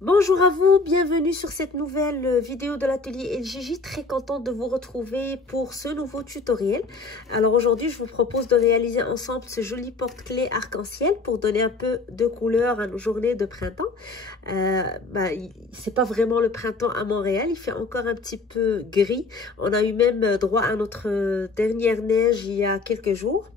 Bonjour à vous, bienvenue sur cette nouvelle vidéo de l'atelier LJJ. Très contente de vous retrouver pour ce nouveau tutoriel. Alors aujourd'hui, je vous propose de réaliser ensemble ce joli porte-clés arc-en-ciel pour donner un peu de couleur à nos journées de printemps. C'est pas vraiment le printemps à Montréal, il fait encore un petit peu gris. On a eu même droit à notre dernière neige il y a quelques jours.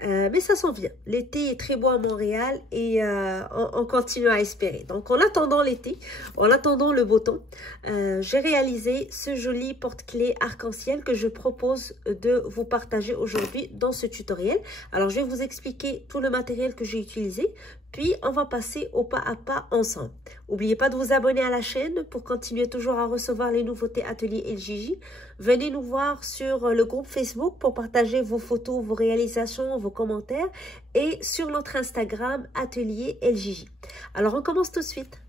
Mais ça s'en vient. L'été est très beau à Montréal et on continue à espérer. Donc, en attendant l'été, en attendant le beau temps, j'ai réalisé ce joli porte-clés arc-en-ciel que je propose de vous partager aujourd'hui dans ce tutoriel. Alors, je vais vous expliquer tout le matériel que j'ai utilisé, puis on va passer au pas à pas ensemble. N'oubliez pas de vous abonner à la chaîne pour continuer toujours à recevoir les nouveautés Atelier LJJ. Venez nous voir sur le groupe Facebook pour partager vos photos, vos réalisations, vos commentaires et sur notre Instagram Atelier LJJ. Alors, on commence tout de suite.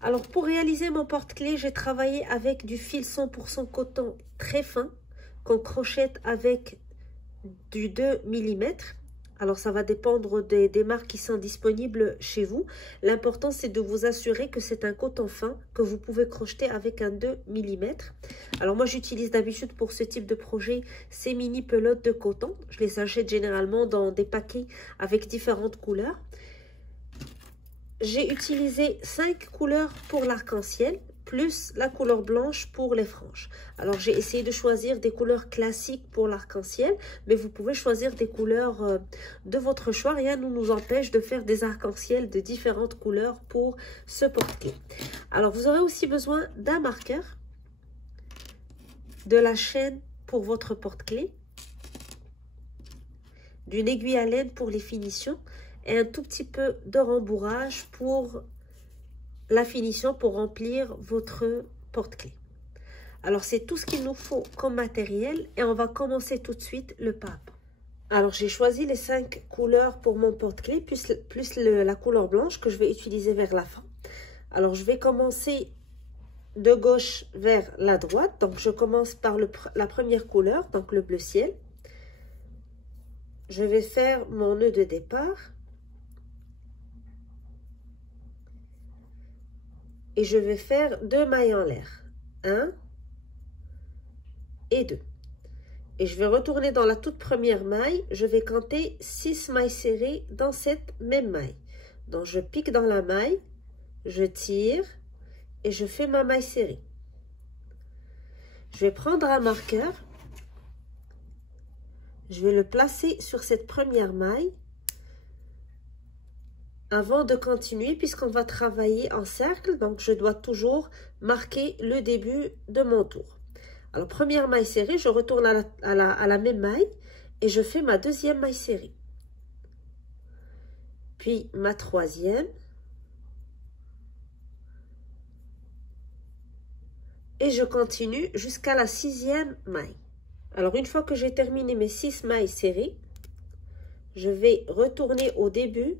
Alors, pour réaliser mon porte-clés, j'ai travaillé avec du fil 100% coton très fin qu'on crochette avec du 2 mm. Alors, ça va dépendre des marques qui sont disponibles chez vous. L'important, c'est de vous assurer que c'est un coton fin que vous pouvez crocheter avec un 2 mm. Alors, moi, j'utilise d'habitude pour ce type de projet ces mini pelotes de coton. Je les achète généralement dans des paquets avec différentes couleurs. J'ai utilisé 5 couleurs pour l'arc-en-ciel, plus la couleur blanche pour les franges. Alors, j'ai essayé de choisir des couleurs classiques pour l'arc-en-ciel, mais vous pouvez choisir des couleurs de votre choix. Rien ne nous empêche de faire des arcs-en-ciel de différentes couleurs pour ce porte-clés. Alors, vous aurez aussi besoin d'un marqueur, de la chaîne pour votre porte-clés, d'une aiguille à laine pour les finitions et un tout petit peu de rembourrage pour la finition pour remplir votre porte-clés. Alors, c'est tout ce qu'il nous faut comme matériel et on va commencer tout de suite le pas à pas. Alors, j'ai choisi les 5 couleurs pour mon porte-clés plus la couleur blanche que je vais utiliser vers la fin. Alors, je vais commencer de gauche vers la droite. Donc, je commence par la première couleur, donc le bleu ciel. Je vais faire mon nœud de départ. Et je vais faire 2 mailles en l'air. 1 et 2. Et je vais retourner dans la toute première maille. Je vais compter 6 mailles serrées dans cette même maille. Donc, je pique dans la maille, je tire et je fais ma maille serrée. Je vais prendre un marqueur. Je vais le placer sur cette première maille avant de continuer puisqu'on va travailler en cercle. Donc, je dois toujours marquer le début de mon tour. Alors, première maille serrée, je retourne à la même maille et je fais ma deuxième maille serrée. Puis, ma troisième. Et je continue jusqu'à la 6e maille. Alors, une fois que j'ai terminé mes 6 mailles serrées, je vais retourner au début,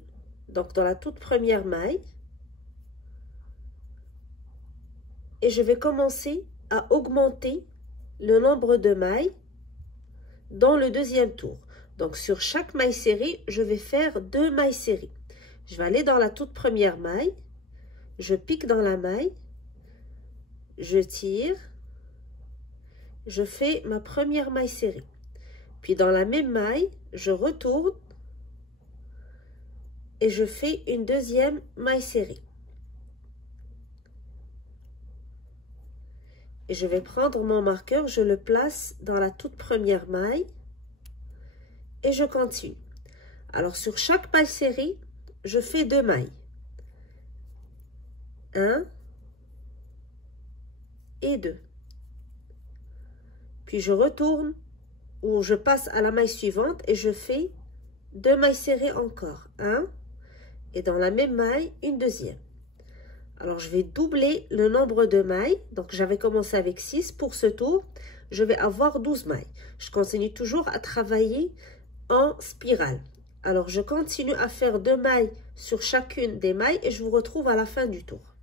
donc dans la toute première maille. Et je vais commencer à augmenter le nombre de mailles dans le deuxième tour. Donc, sur chaque maille serrée, je vais faire 2 mailles serrées. Je vais aller dans la toute première maille. Je pique dans la maille. Je tire. Je fais ma première maille serrée. Puis, dans la même maille, je retourne. Et je fais une deuxième maille serrée. Et je vais prendre mon marqueur, je le place dans la toute première maille. Et je continue. Alors, sur chaque maille serrée, je fais 2 mailles. 1 et 2. Puis, je retourne ou je passe à la maille suivante et je fais 2 mailles serrées encore. 1 et dans la même maille, une deuxième. Alors, je vais doubler le nombre de mailles. Donc, j'avais commencé avec 6. Pour ce tour, je vais avoir 12 mailles. Je continue toujours à travailler en spirale. Alors, je continue à faire 2 mailles sur chacune des mailles et je vous retrouve à la fin du tour.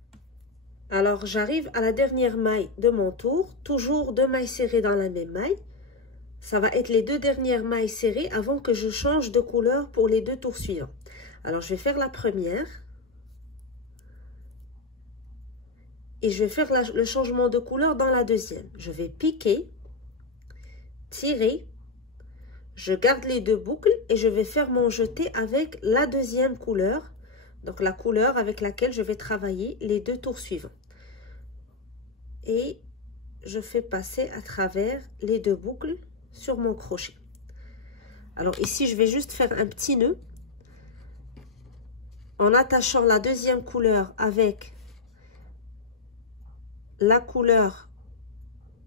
Alors, j'arrive à la dernière maille de mon tour. Toujours 2 mailles serrées dans la même maille. Ça va être les 2 dernières mailles serrées avant que je change de couleur pour les 2 tours suivants. Alors, je vais faire la première. et je vais faire le changement de couleur dans la deuxième. Je vais piquer, tirer, je garde les deux boucles et je vais faire mon jeté avec la deuxième couleur, donc la couleur avec laquelle je vais travailler les deux tours suivants. Et je fais passer à travers les deux boucles sur mon crochet. Alors ici, je vais juste faire un petit nœud en attachant la deuxième couleur avec la couleur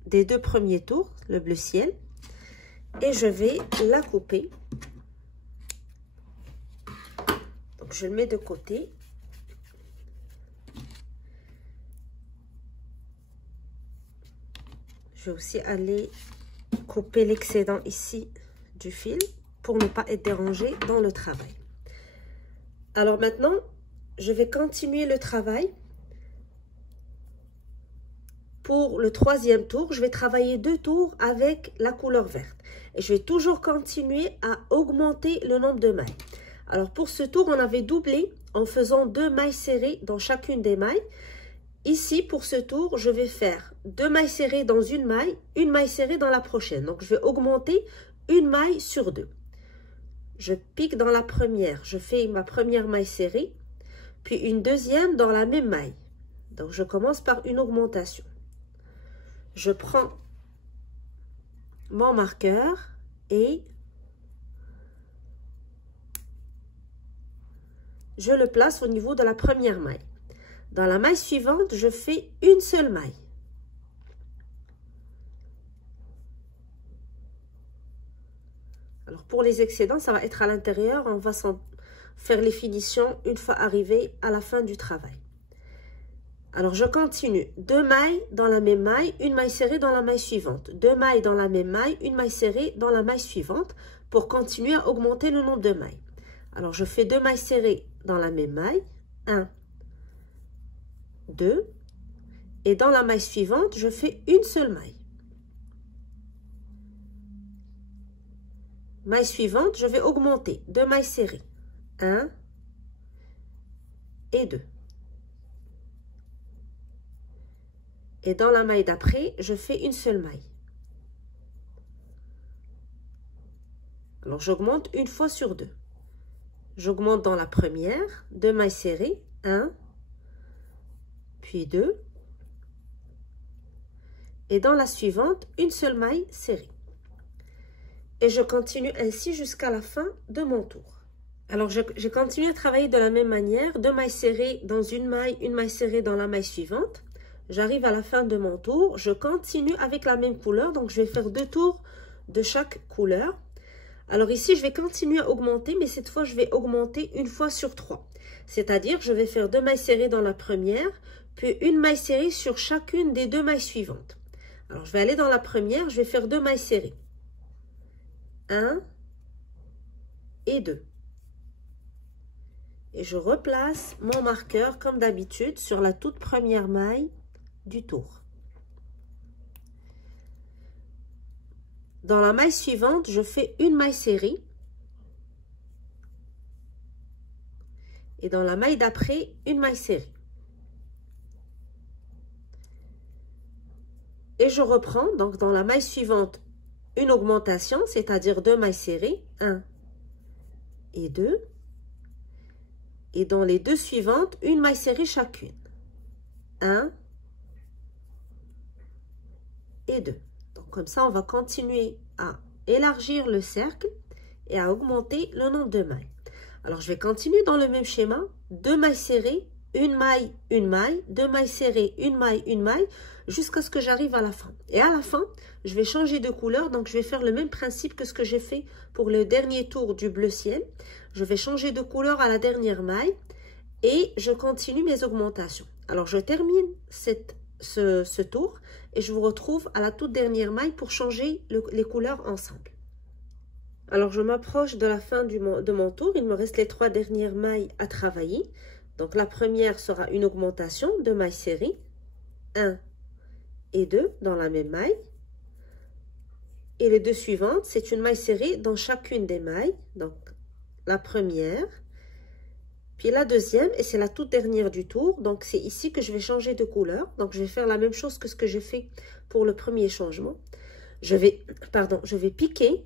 des deux premiers tours, le bleu ciel, et je vais la couper. Donc je le mets de côté. Je vais aussi aller couper l'excédent ici du fil pour ne pas être dérangé dans le travail. Alors maintenant, je vais continuer le travail. Pour le troisième tour, je vais travailler 2 tours avec la couleur verte. Et je vais toujours continuer à augmenter le nombre de mailles. Alors pour ce tour, on avait doublé en faisant 2 mailles serrées dans chacune des mailles. Ici, pour ce tour, je vais faire 2 mailles serrées dans une maille serrée dans la prochaine. Donc, je vais augmenter une maille sur 2. Je pique dans la première, je fais ma première maille serrée, puis une deuxième dans la même maille. Donc, je commence par une augmentation. Je prends mon marqueur et je le place au niveau de la première maille. Dans la maille suivante, je fais une seule maille. Alors pour les excédents, ça va être à l'intérieur. On va faire les finitions une fois arrivé à la fin du travail. Alors je continue. 2 mailles dans la même maille, une maille serrée dans la maille suivante. 2 mailles dans la même maille, une maille serrée dans la maille suivante pour continuer à augmenter le nombre de mailles. Alors je fais 2 mailles serrées dans la même maille. 1, 2. Et dans la maille suivante, je fais une seule maille. Maille suivante, je vais augmenter 2 mailles serrées. 1 et 2. Et dans la maille d'après, je fais une seule maille. Alors, j'augmente une fois sur 2. J'augmente dans la première, 2 mailles serrées. 1, puis 2. Et dans la suivante, une seule maille serrée. Et je continue ainsi jusqu'à la fin de mon tour. Alors, je continue à travailler de la même manière. 2 mailles serrées dans une maille serrée dans la maille suivante. J'arrive à la fin de mon tour. Je continue avec la même couleur. Donc, je vais faire 2 tours de chaque couleur. Alors ici, je vais continuer à augmenter, mais cette fois, je vais augmenter une fois sur 3. C'est-à-dire, je vais faire 2 mailles serrées dans la première, puis une maille serrée sur chacune des 2 mailles suivantes. Alors, je vais aller dans la première, je vais faire 2 mailles serrées. 1 et 2. Et je replace mon marqueur comme d'habitude sur la toute première maille du tour. Dans la maille suivante, je fais une maille serrée. Et dans la maille d'après, une maille serrée. Et je reprends, donc dans la maille suivante, une augmentation, c'est-à-dire 2 mailles serrées, 1 et 2. Et dans les 2 suivantes, une maille serrée chacune. 1 et 2. Donc comme ça, on va continuer à élargir le cercle et à augmenter le nombre de mailles. Alors, je vais continuer dans le même schéma. 2 mailles serrées, une maille, 2 mailles serrées, une maille, jusqu'à ce que j'arrive à la fin. Et à la fin, je vais changer de couleur. Donc, je vais faire le même principe que ce que j'ai fait pour le dernier tour du bleu ciel. Je vais changer de couleur à la dernière maille et je continue mes augmentations. Alors, je termine ce tour et je vous retrouve à la toute dernière maille pour changer les couleurs ensemble. Alors, je m'approche de la fin de mon tour. Il me reste les 3 dernières mailles à travailler. Donc, la première sera une augmentation de mailles serrées. 1 et 2 dans la même maille. Et les 2 suivantes, c'est une maille serrée dans chacune des mailles. Donc, la première, Puis la deuxième, et c'est la toute dernière du tour, donc c'est ici que je vais changer de couleur. Donc je vais faire la même chose que ce que j'ai fait pour le premier changement. Je vais piquer,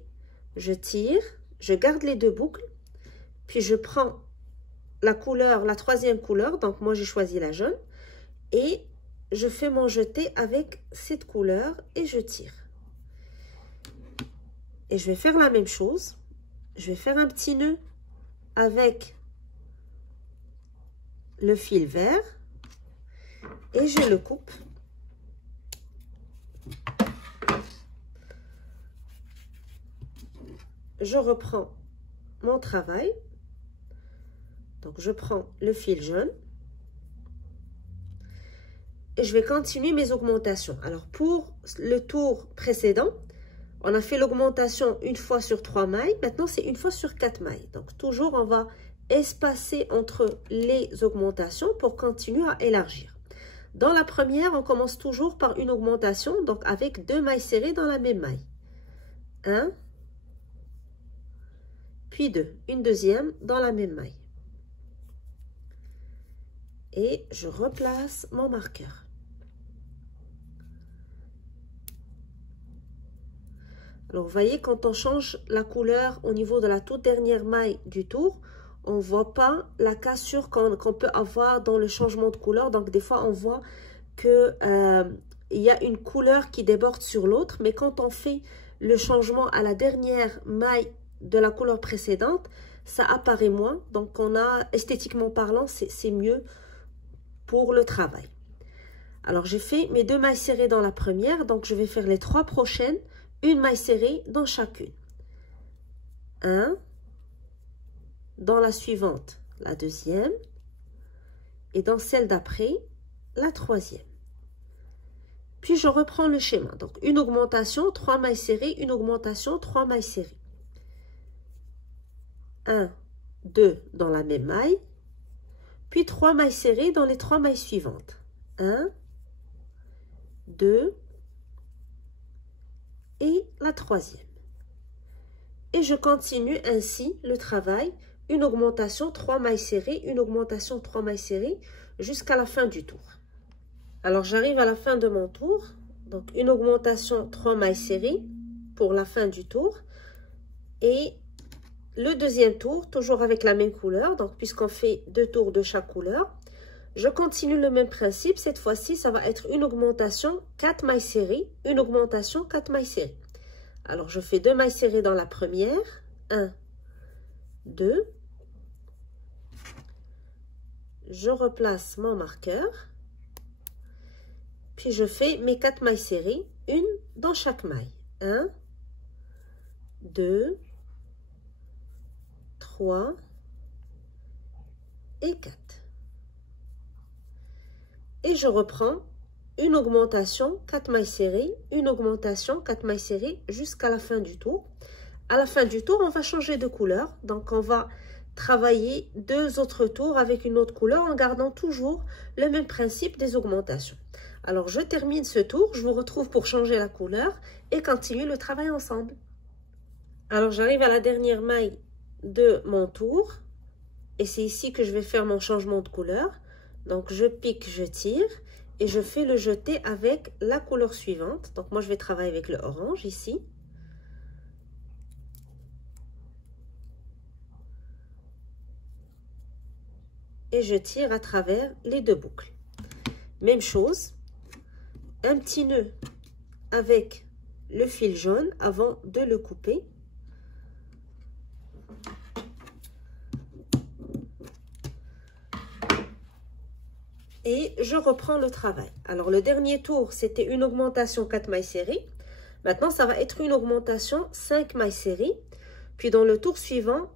je tire, je garde les deux boucles, puis je prends la couleur, la troisième couleur, donc moi j'ai choisi la jaune, et je fais mon jeté avec cette couleur et je tire. Et je vais faire la même chose, je vais faire un petit nœud avec le fil vert et je le coupe. Je reprends mon travail. Donc, je prends le fil jaune et je vais continuer mes augmentations. Alors, pour le tour précédent, on a fait l'augmentation une fois sur 3 mailles. Maintenant, c'est une fois sur 4 mailles. Donc, toujours, on va espacer entre les augmentations pour continuer à élargir. Dans la première, on commence toujours par une augmentation, donc avec 2 mailles serrées dans la même maille. 1, puis 2. Une deuxième dans la même maille. Et je replace mon marqueur. Alors, vous voyez, quand on change la couleur au niveau de la toute dernière maille du tour, on ne voit pas la cassure qu'on peut avoir dans le changement de couleur. Donc, des fois, on voit qu'il y a une couleur qui déborde sur l'autre. Mais quand on fait le changement à la dernière maille de la couleur précédente, ça apparaît moins. Donc, on a, esthétiquement parlant, c'est mieux pour le travail. Alors, j'ai fait mes 2 mailles serrées dans la première. Donc, je vais faire les 3 prochaines. Une maille serrée dans chacune. 1. Dans la suivante, la deuxième. Et dans celle d'après, la troisième. Puis, je reprends le schéma. Donc, une augmentation, 3 mailles serrées. Une augmentation, 3 mailles serrées. 1, 2 dans la même maille. Puis, 3 mailles serrées dans les 3 mailles suivantes. 1, 2, et la troisième. Et je continue ainsi le travail, une augmentation 3 mailles serrées, une augmentation 3 mailles serrées jusqu'à la fin du tour. Alors j'arrive à la fin de mon tour, donc une augmentation 3 mailles serrées pour la fin du tour et le deuxième tour toujours avec la même couleur, donc puisqu'on fait 2 tours de chaque couleur. Je continue le même principe. Cette fois-ci, ça va être une augmentation 4 mailles serrées, une augmentation 4 mailles serrées. Alors, je fais 2 mailles serrées dans la première. 1, 2. Je replace mon marqueur. Puis, je fais mes 4 mailles serrées, une dans chaque maille. 1, 2, 3 et 4. Et je reprends une augmentation 4 mailles serrées, une augmentation 4 mailles serrées jusqu'à la fin du tour. À la fin du tour, on va changer de couleur. Donc, on va travailler 2 autres tours avec une autre couleur en gardant toujours le même principe des augmentations. Alors, je termine ce tour. Je vous retrouve pour changer la couleur et continuer le travail ensemble. Alors, j'arrive à la dernière maille de mon tour. Et c'est ici que je vais faire mon changement de couleur. Donc, je pique, je tire et je fais le jeté avec la couleur suivante. Donc, moi, je vais travailler avec le orange ici. Et je tire à travers les 2 boucles. Même chose, un petit nœud avec le fil jaune avant de le couper. Et je reprends le travail. Alors, le dernier tour, c'était une augmentation 4 mailles serrées. Maintenant, ça va être une augmentation 5 mailles serrées. Puis, dans le tour suivant,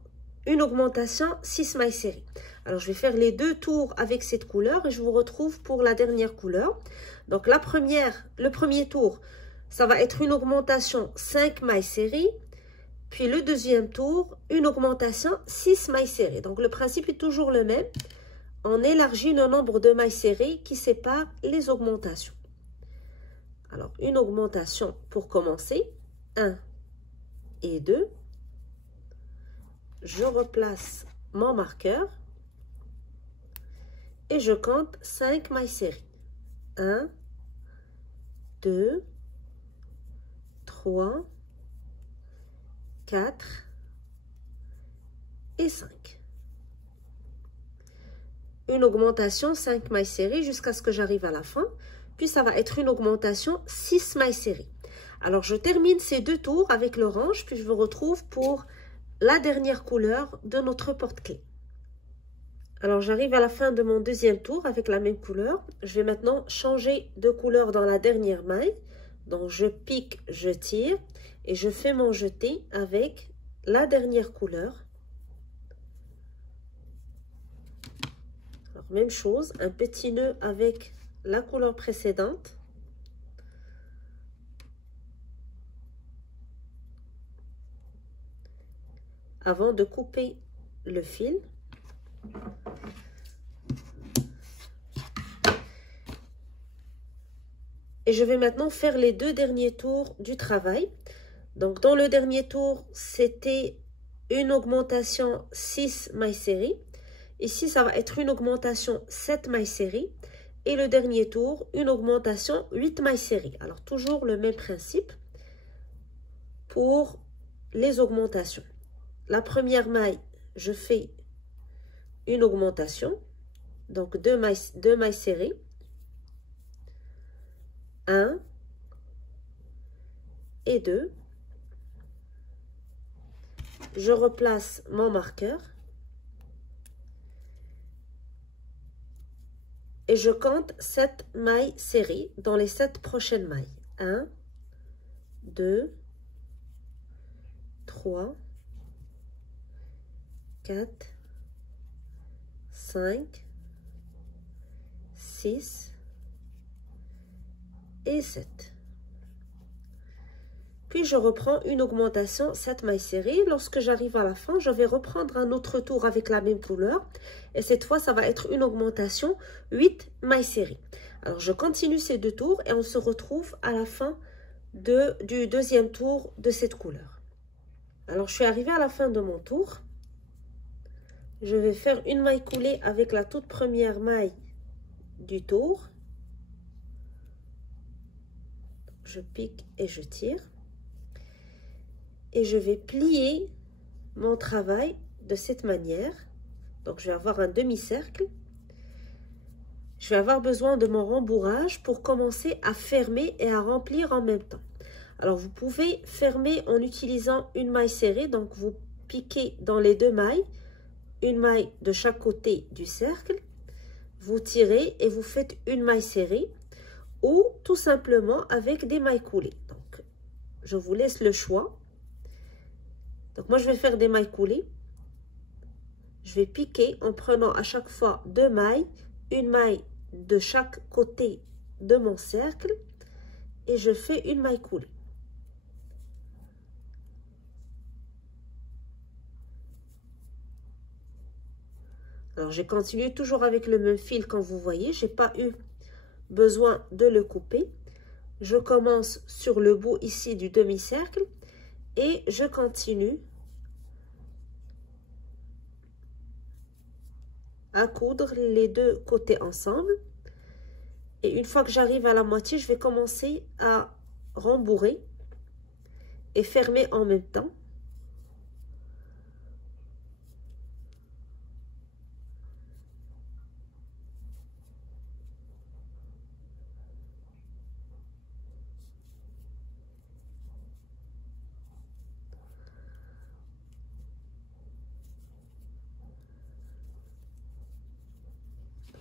une augmentation 6 mailles serrées. Alors, je vais faire les 2 tours avec cette couleur et je vous retrouve pour la dernière couleur. Donc, le premier tour, ça va être une augmentation 5 mailles serrées. Puis, le deuxième tour, une augmentation 6 mailles serrées. Donc, le principe est toujours le même. On élargit le nombre de mailles serrées qui séparent les augmentations. Alors, une augmentation pour commencer. 1 et 2. Je replace mon marqueur. et je compte 5 mailles serrées. 1, 2, 3, 4 et 5. Une augmentation 5 mailles serrées jusqu'à ce que j'arrive à la fin. Puis ça va être une augmentation 6 mailles serrées. Alors je termine ces deux tours avec l'orange, puis je vous retrouve pour la dernière couleur de notre porte-clés. Alors j'arrive à la fin de mon deuxième tour avec la même couleur. Je vais maintenant changer de couleur dans la dernière maille. Donc je pique, je tire et je fais mon jeté avec la dernière couleur. Alors même chose, un petit nœud avec la couleur précédente. Avant de couper le fil. Et je vais maintenant faire les deux derniers tours du travail. Donc dans le dernier tour, c'était une augmentation 6 mailles serrées. Ici, ça va être une augmentation 7 mailles serrées. Et le dernier tour, une augmentation 8 mailles serrées. Alors toujours le même principe pour les augmentations. La première maille, je fais une augmentation. Donc deux mailles serrées. 1 et 2. Je replace mon marqueur. Et je compte 7 mailles serrées dans les 7 prochaines mailles. 1, 2, 3, 4, 5, 6 et 7. Puis je reprends une augmentation 7 mailles serrées. Lorsque j'arrive à la fin, je vais reprendre un autre tour avec la même couleur. Et cette fois, ça va être une augmentation 8 mailles serrées. Alors, je continue ces deux tours et on se retrouve à la fin du deuxième tour de cette couleur. Alors, je suis arrivée à la fin de mon tour. Je vais faire une maille coulée avec la toute première maille du tour. Je pique et je tire. Et je vais plier mon travail de cette manière. Donc, je vais avoir un demi-cercle. Je vais avoir besoin de mon rembourrage pour commencer à fermer et à remplir en même temps. Alors, vous pouvez fermer en utilisant une maille serrée. Donc, vous piquez dans les deux mailles, une maille de chaque côté du cercle. Vous tirez et vous faites une maille serrée ou tout simplement avec des mailles coulées. Donc, je vous laisse le choix. Donc, moi, je vais faire des mailles coulées. Je vais piquer en prenant à chaque fois deux mailles, une maille de chaque côté de mon cercle et je fais une maille coulée. Alors, j'ai continué toujours avec le même fil comme vous voyez. Je n'ai pas eu besoin de le couper. Je commence sur le bout ici du demi-cercle et je continue à coudre les deux côtés ensemble. Et une fois que j'arrive à la moitié, je vais commencer à rembourrer et fermer en même temps.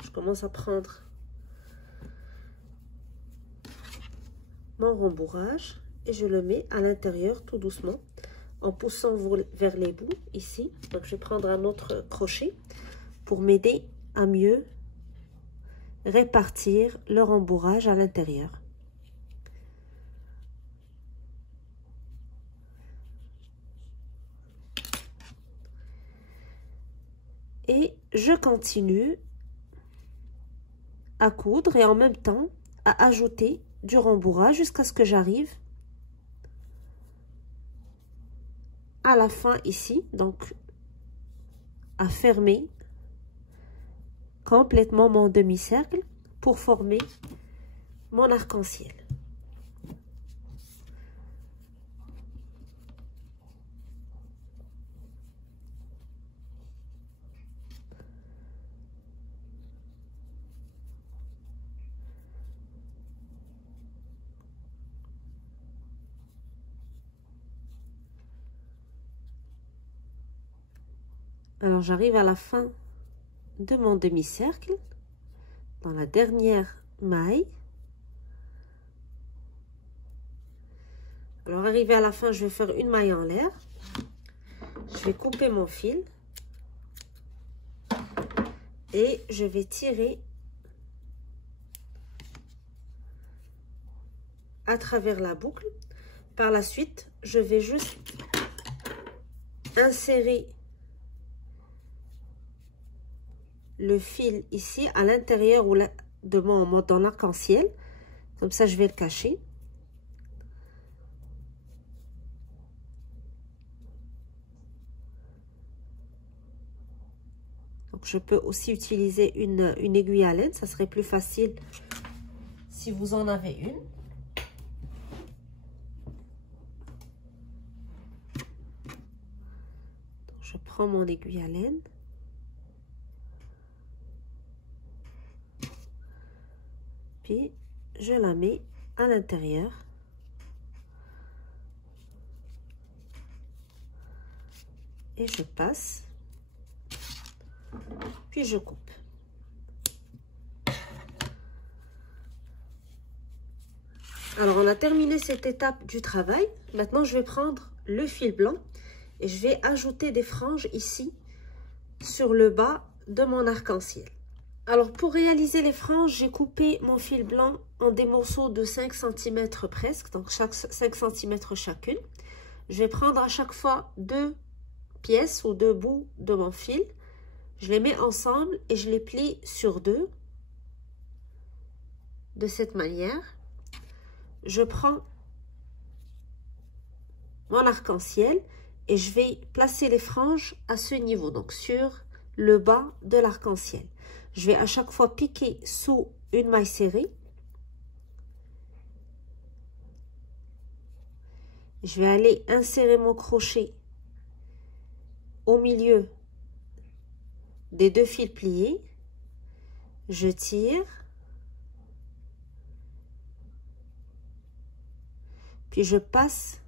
Je commence à prendre mon rembourrage et je le mets à l'intérieur tout doucement en poussant vers les bouts ici. Donc je vais prendre un autre crochet pour m'aider à mieux répartir le rembourrage à l'intérieur. Et je continue à coudre et en même temps à ajouter du rembourrage jusqu'à ce que j'arrive à la fin ici, donc à fermer complètement mon demi-cercle pour former mon arc-en-ciel. Alors, j'arrive à la fin de mon demi-cercle, dans la dernière maille. Alors, arrivé à la fin, je vais faire une maille en l'air. Je vais couper mon fil. Et je vais tirer à travers la boucle. Par la suite, je vais juste insérer le fil ici à l'intérieur de dans l'arc-en-ciel. Comme ça, je vais le cacher. Donc, je peux aussi utiliser une aiguille à laine. Ça serait plus facile si vous en avez une. Donc, je prends mon aiguille à laine. Puis, je la mets à l'intérieur. Et je passe. Puis, je coupe. Alors, on a terminé cette étape du travail. Maintenant, je vais prendre le fil blanc et je vais ajouter des franges ici sur le bas de mon arc-en-ciel. Alors, pour réaliser les franges, j'ai coupé mon fil blanc en des morceaux de 5 cm presque, donc 5 cm chacune. Je vais prendre à chaque fois 2 pièces ou 2 bouts de mon fil. Je les mets ensemble et je les plie sur 2 de cette manière. Je prends mon arc-en-ciel et je vais placer les franges à ce niveau, donc sur le bas de l'arc-en-ciel. Je vais à chaque fois piquer sous une maille serrée. Je vais aller insérer mon crochet au milieu des 2 fils pliés. Je tire. Puis je passe.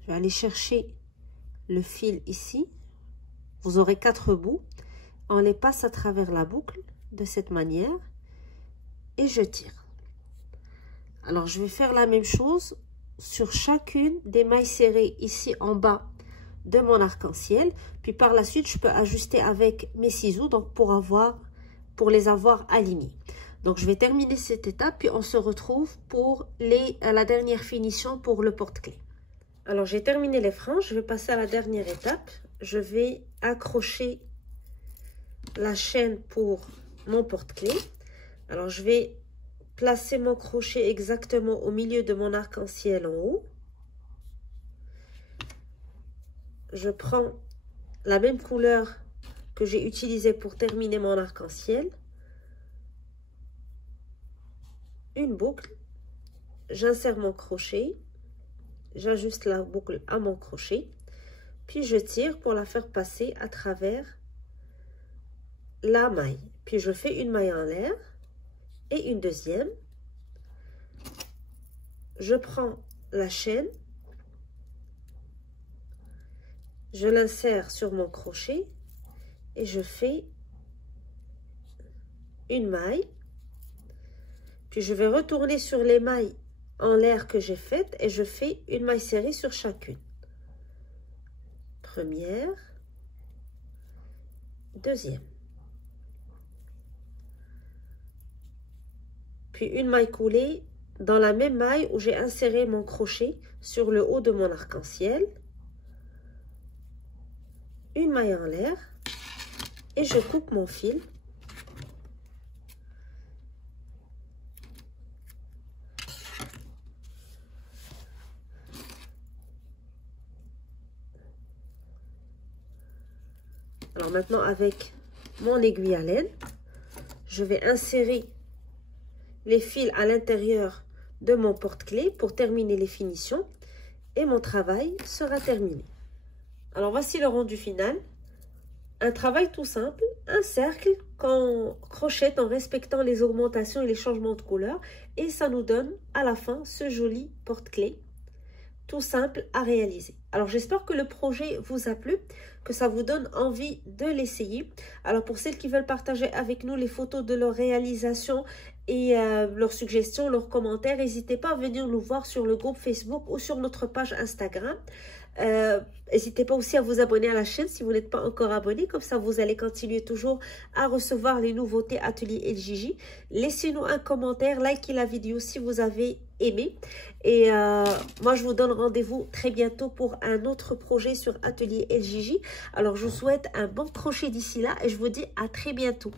Je vais aller chercher le fil ici. Vous aurez 4 bouts. On les passe à travers la boucle de cette manière et je tire. Alors, je vais faire la même chose sur chacune des mailles serrées ici en bas de mon arc-en-ciel. Puis par la suite, je peux ajuster avec mes ciseaux donc pour les avoir alignés. Donc, je vais terminer cette étape puis on se retrouve pour la dernière finition pour le porte-clés. Alors, j'ai terminé les franges. Je vais passer à la dernière étape. Je vais accrocher la chaîne pour mon porte-clés. Alors, je vais placer mon crochet exactement au milieu de mon arc-en-ciel en haut. Je prends la même couleur que j'ai utilisée pour terminer mon arc-en-ciel. Une boucle. J'insère mon crochet. J'ajuste la boucle à mon crochet. Puis je tire pour la faire passer à travers la maille. Puis je fais une maille en l'air et une deuxième. Je prends la chaîne. Je l'insère sur mon crochet et je fais une maille. Puis je vais retourner sur les mailles en l'air que j'ai faites et je fais une maille serrée sur chacune. Première, deuxième. Puis une maille coulée dans la même maille où j'ai inséré mon crochet sur le haut de mon arc-en-ciel. Une maille en l'air et je coupe mon fil. Alors Alors maintenant, avec mon aiguille à laine, je vais insérer les fils à l'intérieur de mon porte-clés pour terminer les finitions et mon travail sera terminé. Alors voici le rendu final. Un travail tout simple, un cercle qu'on crochette en respectant les augmentations et les changements de couleur et ça nous donne à la fin ce joli porte-clés tout simple à réaliser. Alors j'espère que le projet vous a plu, que ça vous donne envie de l'essayer. Alors pour celles qui veulent partager avec nous les photos de leur réalisation et leurs suggestions, leurs commentaires, n'hésitez pas à venir nous voir sur le groupe Facebook ou sur notre page Instagram. N'hésitez pas aussi à vous abonner à la chaîne si vous n'êtes pas encore abonné, comme ça vous allez continuer toujours à recevoir les nouveautés Atelier El Gigi. Laissez-nous un commentaire, likez la vidéo si vous avez aimé et moi je vous donne rendez-vous très bientôt pour un autre projet sur Atelier El Gigi. Alors je vous souhaite un bon crochet d'ici là et je vous dis à très bientôt.